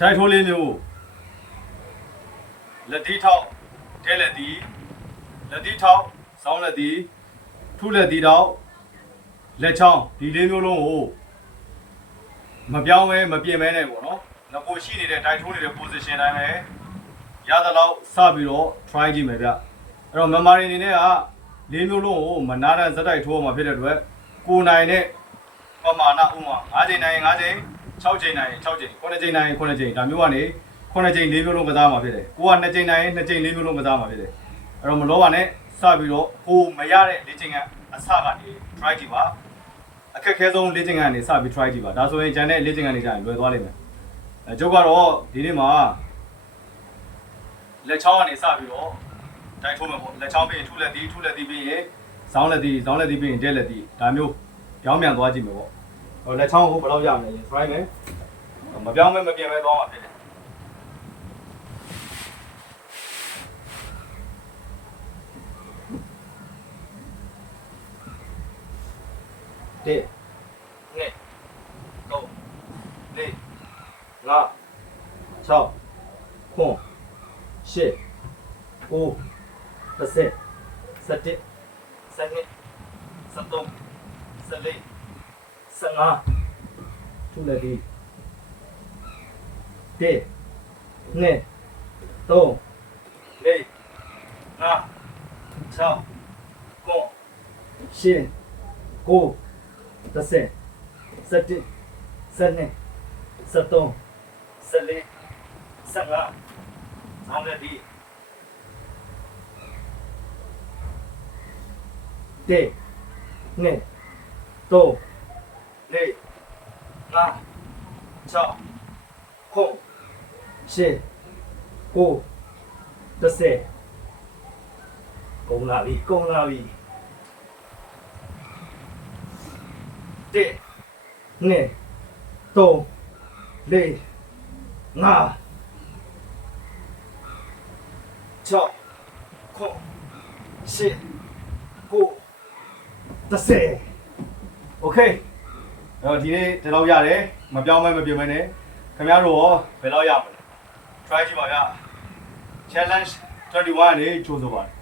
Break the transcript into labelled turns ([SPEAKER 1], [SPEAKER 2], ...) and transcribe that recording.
[SPEAKER 1] တိုက်ထိုးလေးမျိုးလက်တီးထောက်တဲလက်တီးလက်တီးထောက်စောင်းလက်တီးထုလက်တီးထောက်လက်ချောင်းဒီလေးမျိုးလုံးကိုမပြောင်းပဲမပြင်မဲနဲ့ပေါ့နော်ငကိုရှိနေတဲ့တိုက်ထိုးနေတဲ့ position တိုင်းပဲရသလောက်စပြီးတော့ try ကြည့်မယ်ဗျအဲ့တော့ memory အနေနဲ့ကလေးမျိုးလုံးကိုမနာတဲ့ဇက်တိုက်ထိုးမှာဖြစ်တဲ့အတွက်ကိုယ်နိုင်တဲ့ပမာဏဥမာ9ချိန်နိုင်9ချိန် 6ချိန်နိုင်6ချိန်9ချိန်နိုင်9ချိန်ဒါမျိုးကနေ9ချိန်လေးမျိုးလုံးကစားမှာဖြစ်တယ်ကိုက2ချိန်နိုင်2ချိန်လေးမျိုးလုံးကစားမှာဖြစ်တယ်အဲ့တော့မလောပါနဲ့စပြီးတော့ကိုမရတဲ့လေးချိန်ကအစကနေ try ကြည့်ပါအခက်ခဲဆုံးလေးချိန်ကနေစပြီး try ကြည့်ပါဒါဆိုရင်ဂျန်တဲ့လေးချိန်ကနေကြာရင်လွယ်သွားလိမ့်မယ်အဲကျုပ်ကတော့ဒီနေ့မှာလက်ချောင်းကနေစပြီးတော့တိုက်ထိုးမယ်ပေါ့လက်ချောင်းပြီးရင်ထုလက်သီးထုလက်သီးပြီးရင်ဇောင်းလက်သီးဇောင်းလက်သီးပြီးရင်တဲလက်သီးဒါမျိုးပြောင်းပြန်သွားကြည့်မယ်ပေါ့ ဟိုလက်ချောင်းကိုဘယ်လောက်ရမလဲရင် try မယ်မပြောင်းမဲမပြင်မဲသွားမှာဖြစ်တယ်တဲ့နှစ်သုံးလေးငါ6ခွန်ရှစ်ကိုတစ်ဆက်စ က်တစ်စက်နှစ်စက်သုံးစက်လေးစက်ငါထုလက်ဒီတဲ့နှစ်သုံးလေးငါ6ခွန်ရှစ်ကိုတစ်ဆက်စက်တစ်စက်နှစ်စက်သုံးစက် လေးငါချောခုရှေကိုတစ်ဆယ်ကုန်လာပြီကုန်လာပြီတစ်နှစ်သုံးလေးငါချောခုရှေကိုတစ်ဆယ် Okay. အဲ့တော့ဒီနေ့ဒီလောက်ရတယ်မပြောင်းမဲမပြင်မဲနဲ့ခင်ဗျားတို့ရောဘယ်လောက်ရမလဲ try ကြည့်ပါဗျ challenge 21နေကြိုးစားပါတယ်